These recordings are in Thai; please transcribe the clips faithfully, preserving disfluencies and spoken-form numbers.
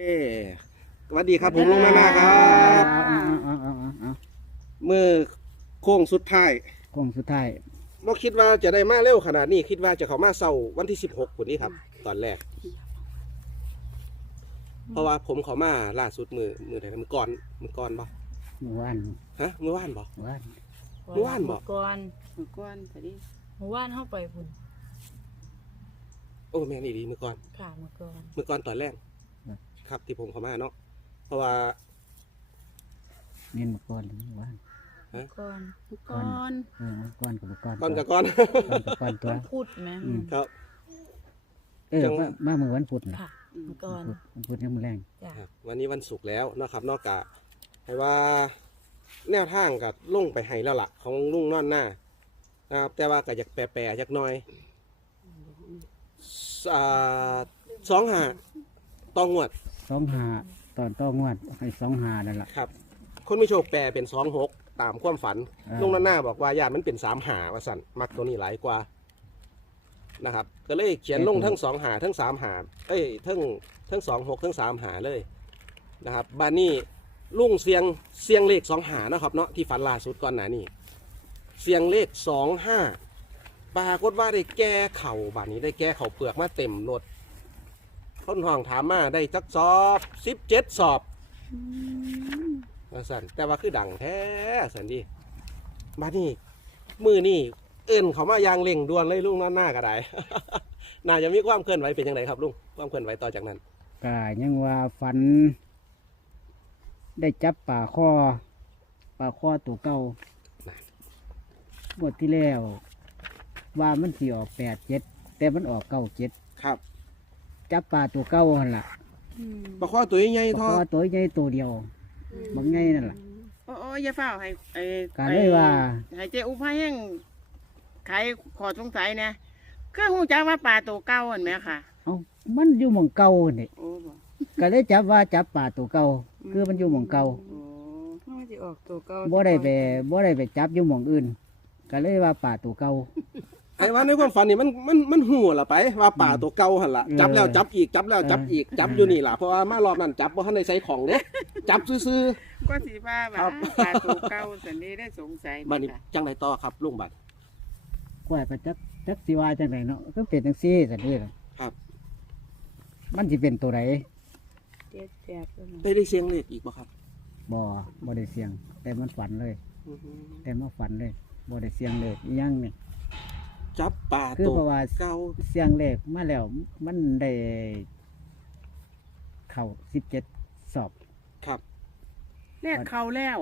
สวัสดีครับผมลุงมานาครับมือโค้งสุดท้ายโค้งสุดท้ายบ่คิดว่าจะได้มาเร็วขนาดนี้คิดว่าจะเข้ามาเศร้าวันที่สิบหกคนนี้ครับตอนแรกเพราะว่าผมเข้ามาล่าสุดมือมือไหนมือก่อนมือก่อนบ่เมื่อวานฮะมือว่านบ่เมื่อวานมือว่านบ่ก่อนมือก้อนพอดีมือว่านเข้าไปพุ่นโอ้แม่นี่ดีมือก่อนค่ะมือก่อนมือก่อนตอนแรกครับที่ผมเข้ามาเนาะเพราะว่าเน้นเมื่อก่อนเมื่อวานมือก่อนมือก้อนเออเมื่อก่อนกับเมื่อก่อนก่อนกับก่อนก่อนกับก่อนตัวพูดไหมครับเออมาเมื่อวันพุธค่ะมือก่อนวันพุธนี่มันแรงวันนี้วันศุกร์แล้วนะครับนอกจากให้ว่าแนวทางกับลงไปให้แล้วล่ะของลุงนอนหน้านะครับแต่ว่าก็อยากแปรๆจักหน่อยสองหาต้องงวดสองหาตอนต้องงวดให้สองหานั่นแหละครับคนไม่โชคแปรเป็นสองหกตามความฝันลุงนอนหน้าบอกว่าญาติมันเป็นสามหาว่าสั่นมักตัวนี้หลายกว่านะครับก็เลยเขียนลงทั้งสองหาทั้งสามหาเอ้ยทั้งทั้งสองหกทั้งสามหาเลยนะครับบ้านนี้ลุงเสียงเสียงเลขสองหานะครับเนาะที่ฝันล่าสุดก่อนหน้านี้เสียงเลขสองห้าปรากฏว่าได้แก้เข่าบ้านนี้ได้แก้เข่าเปลือกมาเต็มรถคนห้องถามมาได้จักสอบสิบเจ็ดสอบสันแต่ว่าคือดังแท้สันดีบ้านนี้มือนี่เอิ้นเขามายางเล่งด่วนเลยลุงนอนหน้าก็ได้ น่าจะมีความเคลื่อนไหวเป็นยังไงครับลุงความเคลื่อนไหวต่อจากนั้นก็ยังว่าฝันได้จับป่าข้อป่าข้อตัวเก่าหมดที่แล้วว่ามันสี่ออกแปดเจ็ดแต่มันออกเก้าเจ็ดครับจับป่าตัวเก่าหันละปลาข้อตัวใหญ่ทอปลาข้อตัวใหญ่ตัวเดียวบางใหญ่นั่นแหละโอ้โอ้ยาเฝ้าให้ไอ้การเลยว่าให้เจ้อุพาแห้งขายขอสงสัยนะก็หูจักว่าปลาตัวเก่าเห็นไหมค่ะเอ้ามันอยู่หม่องเก่าเนี่ยก็เลยจับว่าจับป่าตัวเก่าคือมันอยู่หม่องเก่ามันจะออกตัวเก่าบ่ได้ไปบ่ได้ไปจับอยู่หม่องอื่นก็เลยว่าป่าตัวเก่าไอ้ว่าในความฝันนี่มันมันมันหัวละไปว่าป่าตัวเก่าหันละจับแล้วจับอีกจับแล้วจับอีกจับอยู่นี่ล่ะเพราะว่ามารอบนั้นจับเพราะท่านได้ใช้ของเด้จับซื่อๆก็สีฟ้าแบบปลาตัวเก่าสันนี้ได้สงสัยบัดนี้จังไรต่อครับลุงบัดกล้วยก็จักจักสิว่าจังไรเนาะก็เป็นจังซี่สันนี้ครับมันสิเป็นตัวไหนได้ได้เสียงเลขอีกบ่ครับบ่บ่ได้เสียงแต่มันฝันเลยแต่มาฝันเลยบ่ได้เสียงเลขอีหยังนี่จับป่าตัวเก่าเสียงเลขมาแล้วมันได้เข่าสิบเจ็ดสอบครับเลขเข่าแล้ว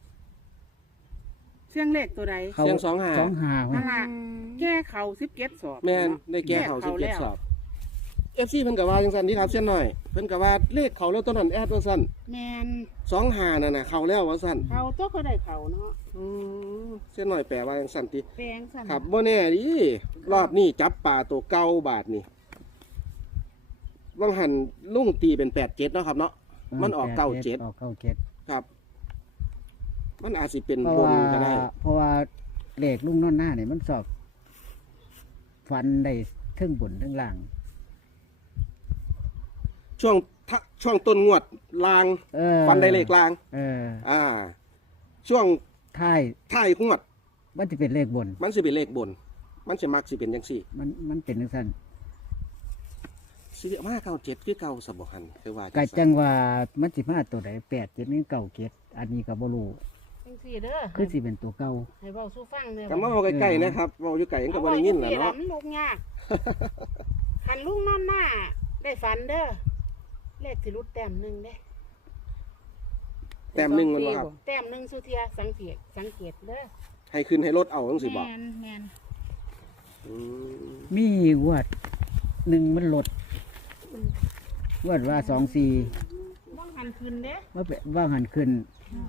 เสียงเลขตัวใดเสียงสองหาสองหานั่นละแก้เข่าสิบเจ็ดสอบแม่นได้แก้เข่าสิบเจ็ดสอบเอฟซีเพิ่นกับว่าจังสันที่ถามเส้นหน่อยเพิ่นกับว่าเลขเขาแล้วต้นนั้นแอดว่าสั้นแมนสองหานั่นน่ะเขาแล้วว่าสั้นเขาตัวเขาได้เขาเนาะอืมเส้นหน่อยแปลว่าจังสันติแปลงสั้นครับบ่แน่ดิรอบนี้จับป่าตัวเก่าบาทนี่ว่างหันลุงตีเป็นแปดเจ็ดเนาะครับเนาะมันออกเก้าเจ็ดออกเก้าเจ็ดครับมันอาจสิเป็นบนก็ได้เพราะว่าเลขลุงนอนหน้าเนี่ยมันสอบฟันได้ทึ่งบนทึ่งล่างช่วงช่วงต้นงวดลางฟันได้เลขลางเอออ่าช่วงท้ายท้ายงวดมันจะเป็นเลขบนมันจะเป็นเลขบนมันจะมักสิเป็นยังสี่มันมันเป็นยังสั้นสิเดียมาเก้าเจ็ดคือเก้าสบหันคือว่าไก่จังว่ามันสิมาตัวไหนแปดเจ็ดนี่เก้าเจ็ดอันนี้กับบลูจังสี่เด้อคือสิเป็นตัวเก่าให้เบาสู้ฟังเนี่ยกำลังเอาใกล้ๆนะครับเบาอยู่ไก่ยังกับบริยินแหละเนาะมันลูกยากหันลูกนอนหน้าได้ฝันเด้อเลขสิรุดแต้มหนึ่งเด้แต้มหนึ่งมันว่าครับแต้มหนึ่งสุเทียสังเกตสังเกตเด้อให้ขึ้นให้ลดเอาต้องสิบอกแมนแมนมีวดหนึ่งมันลดวดว่าสองสี่ว่างหันขึ้นเด้ว่าเป็นว่างหันขึ้น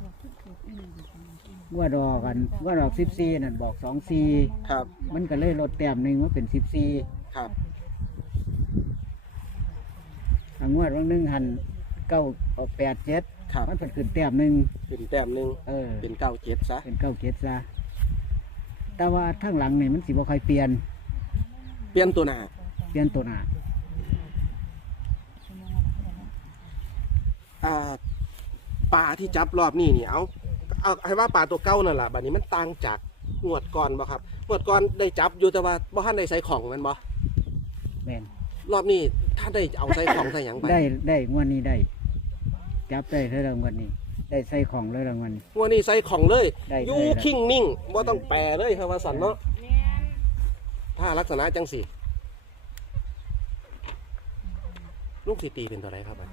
ว่าดอกกันว่าดอกสิบสี่นั่นบอกสองสี่ครับมันก็เลยลดแต้มหนึ่งว่าเป็นสิบสี่ครับทางวดว่างหนึ่งหันเก้าออกแปดเจ็ดมันเป็นขึ้นแต้มหนึ่งขึ้นแต้มหนึ่งเออเป็นเก้าเจ็ดซะเป็นเก้าเจ็ดซะแต่ว่าทั้งหลังนี่มันสิบ่ค่อยเปลี่ยนเปลี่ยนตัวหน้าเปลี่ยนตัวหน้าอ่าปลาที่จับรอบนี้นี่เอาเอาให้ว่าปลาตัวเก่านั่นแหละบัดนี้มันต่างจากงวดก่อนบ่ครับงวดก่อนได้จับอยู่แต่ว่าบ่ทันได้ใส่ของแมันบ่แม่นรอบนี้ถ้าได้เอาใส่ของใส่หยังไปได้ได้งวดนี้ได้ จับได้เลยรางวัลนี้ ได้ใส่ของเลยรางวัลงวดนี้ใส่ของเลยได้อยู่ได้คิงนิ่งบ่ต้องแปรเลยครับว่าสันเนาะแม่นถ้าลักษณะจังสี่ลูกสิตีเป็นตัวไรครับบัด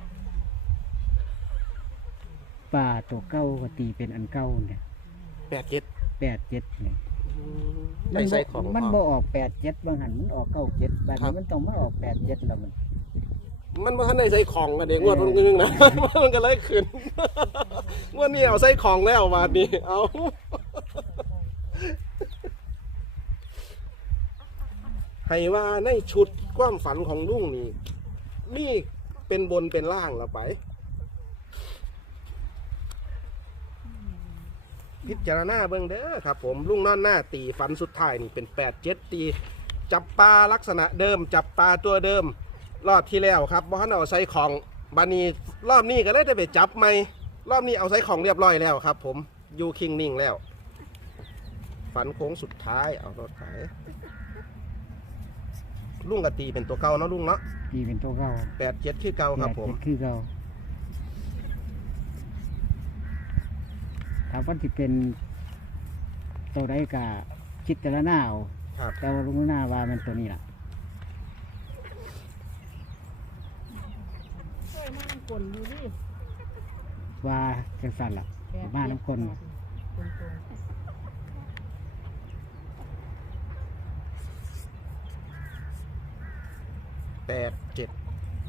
ป่าตัวเก้าก็ตีเป็นอันเก้าเนี่ยแปดเจ็ดแปดเจ็ดเนี่ยได้ใส่ของมันพร้บ่อมออกแปดเจ็ดบางหันมันออกเก้าเจ็ดแบบครันี้บมันต้องมาออกแปดเจ็ดแล้วมันมันบ่ทันได้ใส่ของอะเด็กงวดมันนึงนะ มันก็เลยขึ้น งวดนี้เอาใส่ของแล้วบาดนี้เอา ให้ว่าในชุดความฝันของลุงนี่นี่เป็นบนเป็นล่างแล้วไป พิจารณาเบิ่งเด้อครับผมลุงนอนหน้าตีฝันสุดท้ายนี่เป็นแปดเจ็ดตี จับปลาลักษณะเดิม จับปลาตัวเดิม รอบที่แล้วครับบ่ทันเอาใส่ของบานี้รอบนี้ก็เลยได้ไปจับใหม่รอบนี้เอาใส่ของเรียบร้อยแล้วครับ ผมอยู่คิงนิ่งแล้ว ฝันโค้งสุดท้ายเอารถไถลุงกะตีเป็นตัวเก่าเนาะลุงเนาะตีเป็นตัวเก้าแปดเจ็ดคือเก่าครับผมแปดเจ็ดคือเก้าถ้าวันที่เป็นตัวใดกะคิดแต่ละหน้าเอาครับแต่ว่าลุงหน้าว่ามันตัวนี้ล่ะช่วยมาน้ำกลนดูดิว่าจังสันล่ะแปดบ้านน้ำคนตรงๆแปดเจ็ด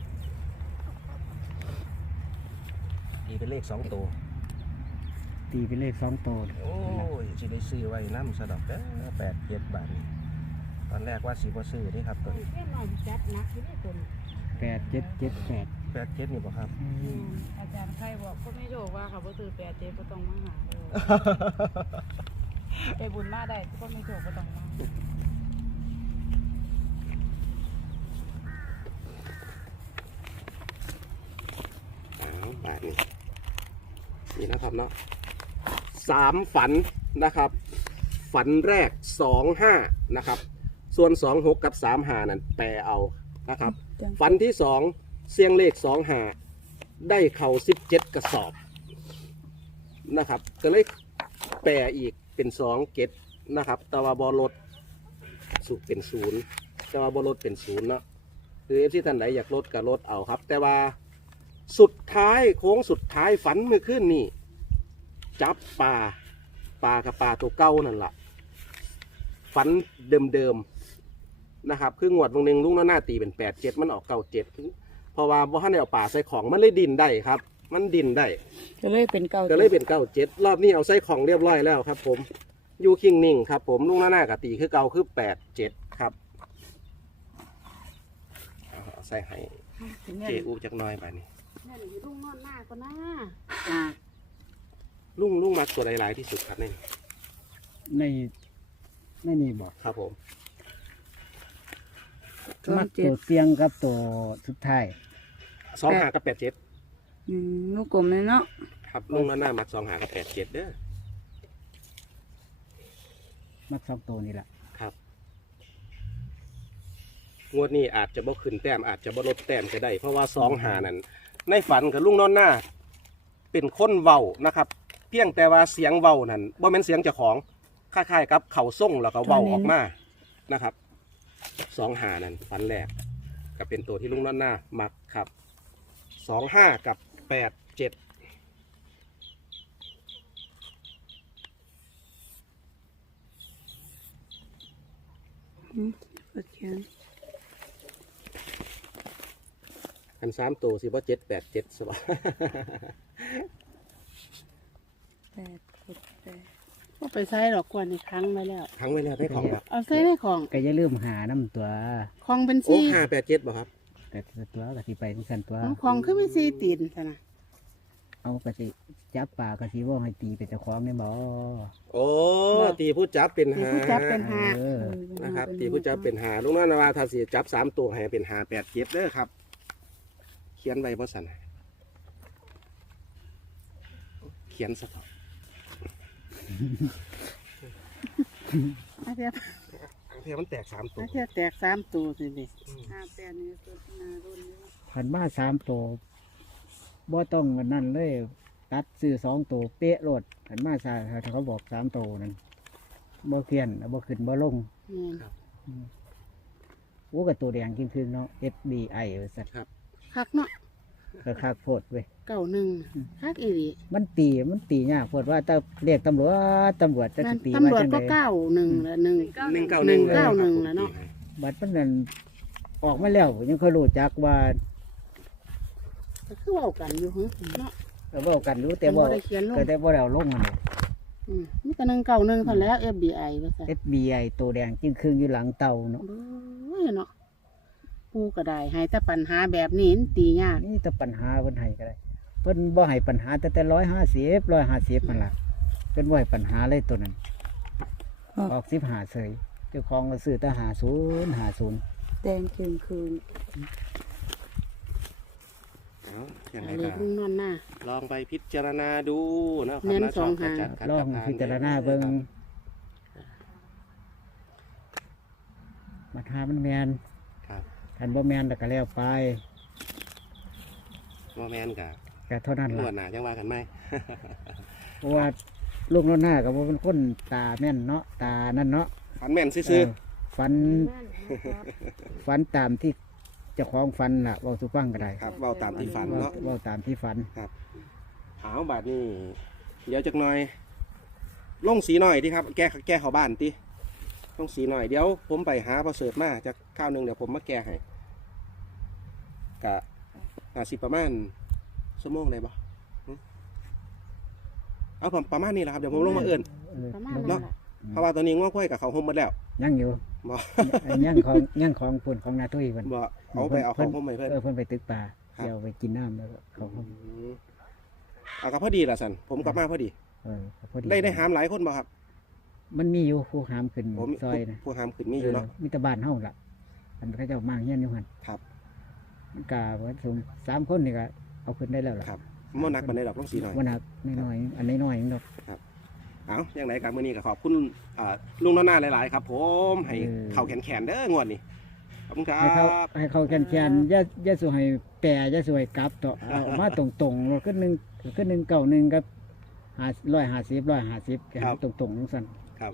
ตีเป็นเลขสองตัวตีเป็นเลขสองตัวโอ้ยจะได้ซื้อไว้น้ำสะดอกเด้อแปดเจ็ดบาทนี่ตอนแรกว่าสีบ่ซื้อนี่ครับตัวนี้แค่หน่อยจัดนักที่ได้ตนแปดเจ็ดเจ็ดแปดแปดเจ็ดนี่บ่ครับอาจารย์ใครบอกก็ไม่โชคว่าค่ะว่าซื้อแปดเจ็ดก็ต้องมาหาเลยไปบุญมาได้ก็ไม่โชคก็ต้องมาอ้าวบาทนี่นี่นะครับเนาะสามฝันนะครับ ฝันแรกสองห้านะครับ ส่วนสองหกกับสามหานั่นแปลเอานะครับ ฝันที่สองเสียงเลขสองหาได้เข่าสิบเจ็ดกระสอบนะครับ ก็เลยแปลอีกเป็นสองเจ็ดนะครับแต่ว่าบอลดสุกเป็นศูนย์แต่ว่าบอลดเป็นศูนย์เนาะคือเอฟซีท่านไหนอยากลดก็ลดเอาครับ แต่ว่าสุดท้ายโค้งสุดท้ายฝันเมื่อคืนนี่จับปลาปลากับปลาตัวเก้านั่นแหละฝันเดิมๆนะครับคืองวดวงหนึ่งลุงน้าหน้าตีเป็นแปดเจ็ดมันออกเก้าเจ็ดเพราะว่าบ่ทันได้เอาปลาใส่ของมันเลยดินได้ครับ มันดินได้ก็เลยเป็นเก้าก็เลยเป็นเก้าเจ็ดรอบนี้เอาใส่ของเรียบร้อยแล้วครับ ผมยูคิงนิ่งครับผมลุงหน้าหน้ากะตีคือเก่าคือแปดเจ็ดครับเอาใส่ให้เจอูจักหน้อยบาดนี้นั่นอยู่รุ่งนอนหน้าก็น่าลุงลุงมักตัวใดหลายที่สุดครับนี่ในในนี่บอกครับผมมักตัวเสียงกับตัวสุดท้ายสองหากับแปดเจ็ดอืมลูกกลมเลยเนาะครับลุงหน้าหน้ามักสองหากับแปดเจ็ดเด้อมักสองตัวนี่แหละครับงวดนี้อาจจะบ่ขึ้นแต้มอาจจะบ่ลดแต้มก็ได้ เพราะว่าสองหานั้นในฝันกับลุงนอนหน้า เป็นคนเว้านะครับ เพียงแต่ว่าเสียงเว้านั้นบ่แม่นเสียงเจ้าของคล้ายๆกับเขาส่งแล้วก็เว้าออกมานะครับสองหานั้นฝันแรกก็เป็นตัวที่ลุงนอนหน้ามักครับสองห้ากับแปดเจ็ดโอเคอันสามตัวสิบ่เจ็ดแปดเจ็ดสบายแปดเจ็ดแปดก็ไปใช้หรอกกวนในครั้งไว้แล้วทั้งไว้แล้วได้ของครับเอาใส่ในของก็จะเริ่าลืมหาน้ำตัวของเป็นโอ้ซี่ห้าแปดเจ็ดบ่ครับแต่ตัวก็สิไปทุกสันตัวของของขึ้นเป็นซี่ตีนซะนะเอากะสิจับปลากะสิว่าให้ตีเป็นเจ้าของได้บ่โอ้ตีผู้จับเป็นมีหาผู้จับเป็นหาเออนะครับตีผู้จับเป็นหาลุงนานาวาทาสีจับสามตัวให้เป็นหาแปดเจ็ดเด้อครับ เขียนไว้เพราะสันขียนสะท้อนอาเทียบเทียมันแตกสามตัวอาเทียบแตกสามตัวสิดิห้าแปดนี่ตัวหนารุ่นนี้ผ่านมาสามตัวบ่ต้องกันนั่นเลย ตัดซื้อสองตัวเป๊ะโลดผ่านมาซาถ้าเขาบอกสามตัวนั่นบ่เขียนบ่ขึ้นบ่ลงแม่นโอ้กับตัวแดงจริงๆเนาะ เอฟ บี ไอ สัตว์คักเนาะก็คักโพดเว้ยเก้าหนึ่งคักอีหลีมันตีมันตียากโพดว่าถ้าเรียกตำรวจตำรวจจะแม่นสิตีตำรวจจังก็ไดเก้าหนึ่งละหนึ่งหนึ่งเก้าหนึ่งเก้าหนึ่งแล้วเนาะบัตรมันนั่นออกมาแล้วยังเคยรู้จักว่าก็คือเว้ากันอยู่หึเนาะเออเว้ากันรู้แต่แต่บ่ว่าได้เขียนลงก็แต่บ่ได้เอาลงมันเลยอืมมีแต่หนึ่งเก้าหนึ่งเท่านั้นแล้ว เอฟ บี ไอ ว่าซั่นเอฟ บี ไอ ตัวแดงจริงครึ่งอยู่หลังเตาเนาะโอ้ยเนาะปูก็ได้ให้แต่ปัญหาแบบนี้มันตียากนี่แต่ปัญหาเพิ่นให้ก็ได้เพิ่นบ่ให้ปัญหาแต่แต่ร้อยห้าสิบร้อยห้าสิบมันล่ะเพิ่นบ่ให้ปัญหาเลยตัวนั้นออกสิบหาเสยเจ้าของก็ซื้อแต่หาศูนย์หาศูนย์แดงเคืนคืนเอาอย่างไรอันนี้ก็ลุงนอนหน้าลองไปพิจารณาดูนะครับเน้นถ้าชบสองหางก็จัดขัดลองกับทพิจารณาเบิ่งครับมาทามันแม่นครับคันบ่แม่นแล้วก็แล้วไปว่าแมนกับก็เท่านั้นงล่ะวดหนาจังว่ากันไหมเพราะว่าลูกน้องหน้าก็บ่เป็นคนตาแม่นเนาะตานั่นเนาะฝันแม่นซื่อเออฝันแม่นนะครับฝันตามที่เจ้าของฝันล่ะเว้าสู่ฟังก็ได้ๆครับเว้าตามที่ฝันเว้าเนาะเว้าตามที่ฝันเอาบาทนี่เดี๋ยวจักหน่อย ลงสีหน่อยดิครับ แก้แก้เขาบ้านติลงสีหน่อยเดี๋ยวผมไปหาประเสริฐมาจากข้าวหนึ่งเดี๋ยวผมมาแก้ให้กะอาสิประมาณชั่วโมงได้บ่หึเอาผมประมาณนี้แหละครับเดี๋ยวผมลงมาเอื่นเออประมาณนั้นเนาะล่ะเพราะว่าตอนนี้ง้อค่อยกับเขาห่มหมดแล้วยังอยู่บ่ยังของยังของปุ่นของนาตุ้ยเพิ่นบ่เอาไปเอาของห่มไปเพื่อนเออเพิ่นไปตึกปลาครับเดี๋ยวไปกินน้ำแล้วก็เขาห้องอืมเอากับพอดีล่ะสันผมกลับมาพอดีเออพอดีได้ได้หามหลายคนบ่ครับมันมีอยู่ผู้หามขึ้นผมซอยนะผู้หามขึ้นมีอยู่เนาะเออมีแต่บ้านเฮาล่ะมันเขาเจ้ามางเฮียนอยู่หั่นครับมันกะว่าสมสามคนนี่ก็เอาขึ้นได้แล้วล่ะครับมันหนักบันไดดอกต้องสีหน่อยบ่หนักน้อยๆอันน้อยๆเนาะเอาอย่างไรกับมื้อนี้ก็ขอบคุณอ่าลุงน้องหน้าหลาย ๆ ครับ ผมให้เออเข่าแขนๆเด้องวดนี้ขอบคุณครัให้เขาบให้เขาแคนแคนๆอย่าอย่าสวยแปรอย่าสวยกลับต่อเอามาตรงๆเราขึ้นหนึ่งขึ้นหนึ่งเก่าหนึ่งกับหาร้อยห้าสิบร้อยห้าสิบแค่ตรงๆตรงสั่นครับ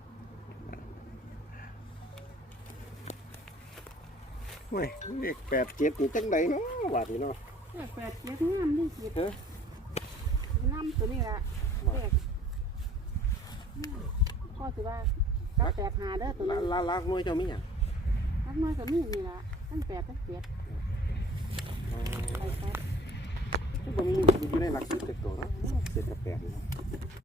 โอ้ยเลขแปดเจ็ดนี่จังไดเนาะบาดนี้เนาะแปดแปดเจ็ดงามดิคิดเออน้ำตัวนี้ละเลขก็ถือว่ากับแปดหาเด้อตัวลานี้ลาลากมวยเจ้ามีหยังนักน้อยก็มีนี่ละตั้งแปดตั้งเจ็ดไปไปทุกคนอยู่ในหลักสิบเจ็ดตัวเนาะเจ็ดกับแปดนี่